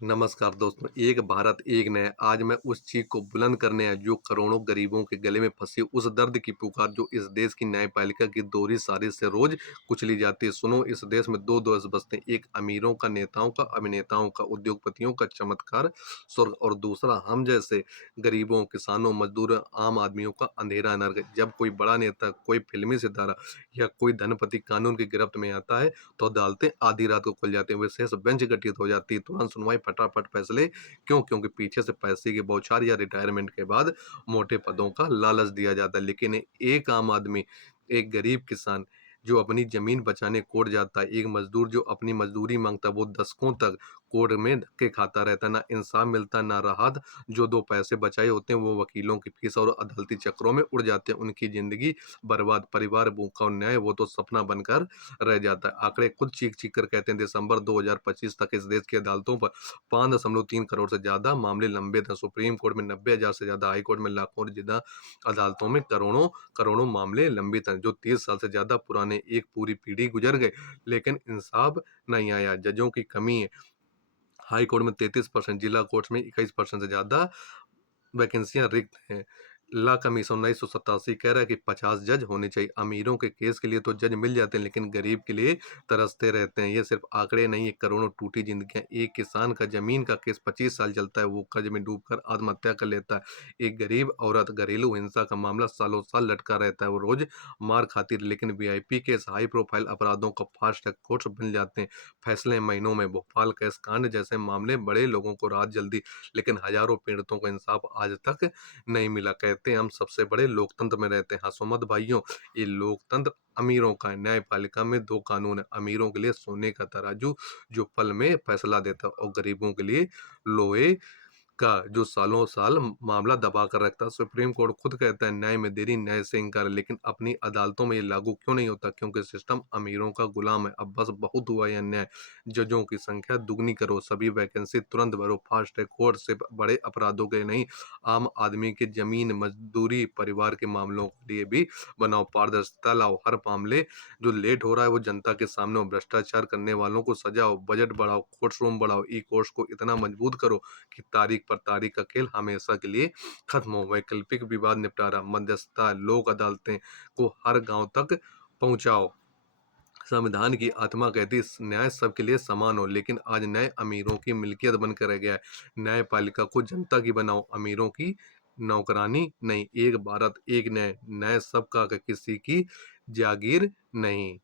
नमस्कार दोस्तों, एक भारत एक न्याय। आज मैं उस चीख को बुलंद करने आया जो करोड़ों गरीबों के गले में फंसी, उस दर्द की पुकार जो इस देश की न्यायपालिका की दोहरी साजिश से रोज कुचली जाती है। सुनो, इस देश में दो देश बसते हैं, एक अमीरों का, नेताओं का, अभिनेताओं का, उद्योगपतियों का चमत्कार स्वर्ग, और दूसरा हम जैसे गरीबों, किसानों, मजदूरों, आम आदमियों का अंधेरा नर्क। जब कोई बड़ा नेता, कोई फिल्मी सितारा या कोई धनपति कानून की गिरफ्त में आता है तो अदालतें आधी रात को खुल जाती हैं, विशेष बेंच गठित हो जाती है, तुरंत सुनवाई, फटाफट फैसले। क्यों? क्योंकि पीछे से पैसे की बौछार या रिटायरमेंट के बाद मोटे पदों का लालच दिया जाता है। लेकिन एक आम आदमी, एक गरीब किसान जो अपनी जमीन बचाने कोर्ट जाता है, एक मजदूर जो अपनी मजदूरी मांगता है, वो दशकों तक कोर्ट में धक्के खाता रहता है, ना इंसाफ मिलता, ना राहत। जो दो पैसे बचाए होते हैं वो वकीलों की फीस और अदालती चक्रों में उड़ जाते हैं, उनकी जिंदगी बर्बाद, परिवार भूखा और न्याय वो तो सपना बनकर रह जाता है। आंकड़े खुद चीख चीख कर कहते हैं, दिसंबर 2025 तक इस देश की अदालतों पर 5.3 करोड़ से ज्यादा मामले लंबित हैं। सुप्रीम कोर्ट में 90,000 से ज्यादा, हाई कोर्ट में लाखों और जिला अदालतों में करोड़ों करोड़ों मामले लंबित हैं। जो 30 साल से ज्यादा पुराने, एक पूरी पीढ़ी गुजर गए लेकिन इंसाफ नहीं आया। जजों की कमी है, हाई कोर्ट में 33%, जिला कोर्ट में 21% से ज्यादा वैकेंसियां रिक्त हैं। ला कमीशन 1987 कह रहा है कि 50 जज होने चाहिए। अमीरों के केस के लिए तो जज मिल जाते हैं लेकिन गरीब के लिए तरसते रहते हैं। ये सिर्फ आंकड़े नहीं है, करोड़ों टूटी जिंदगियां। एक किसान का जमीन का केस 25 साल चलता है, वो कर्ज में डूबकर आत्महत्या कर लेता है। एक गरीब औरत, घरेलू हिंसा का मामला सालों साल लटका रहता है, वो रोज मार खाती है। लेकिन वीआईपी केस, हाई प्रोफाइल अपराधों का फास्ट ट्रैक कोर्ट मिल जाते हैं, फैसले महीनों में। भोपाल केस कांड जैसे मामले, बड़े लोगों को राहत जल्दी, लेकिन हजारों पीड़ितों को इंसाफ आज तक नहीं मिला। कहते हैं हम सबसे बड़े लोकतंत्र में रहते हैं। हंसो मत भाइयों, ये लोकतंत्र अमीरों का है। न्यायपालिका में दो कानून है, अमीरों के लिए सोने का तराजू जो पल में फैसला देता है, और गरीबों के लिए लोहे का जो सालों साल मामला दबा कर रखता है। सुप्रीम कोर्ट खुद कहता है न्याय में देरी न्याय से इंकार, लेकिन अपनी अदालतों में ये लागू क्यों नहीं होता? क्योंकि सिस्टम अमीरों का गुलाम है। अब बस बहुत हुआ यह न्याय, जजों की संख्या दुगनी करो, सभी वैकेंसी तुरंत भरो, फास्ट ट्रैक कोर्ट सिर्फ बड़े अपराधों के लिए नहीं, आम आदमी के जमीन, मजदूरी, परिवार के मामलों के लिए भी बनाओ। पारदर्शिता लाओ, हर मामले जो लेट हो रहा है वो जनता के सामने हो। भ्रष्टाचार करने वालों को सजाओ, बजट बढ़ाओ, कोर्ट रूम बढ़ाओ, ई कोर्ट्स को इतना मजबूत करो कि तारीख पर तारीख का खेल हमेशा के लिए खत्म हो। वैकल्पिक विवाद निपटारा, मध्यस्थता, लोक अदालतें को हर गांव तक पहुंचाओ। संविधान की आत्मा कहती है न्याय सबके लिए समान हो, लेकिन आज न्याय अमीरों की मिल्कियत बनकर रह गया है। न्यायपालिका को जनता की बनाओ, अमीरों की नौकरानी नहीं। एक भारत एक न्याय, न्याय सबका, किसी की जागीर नहीं।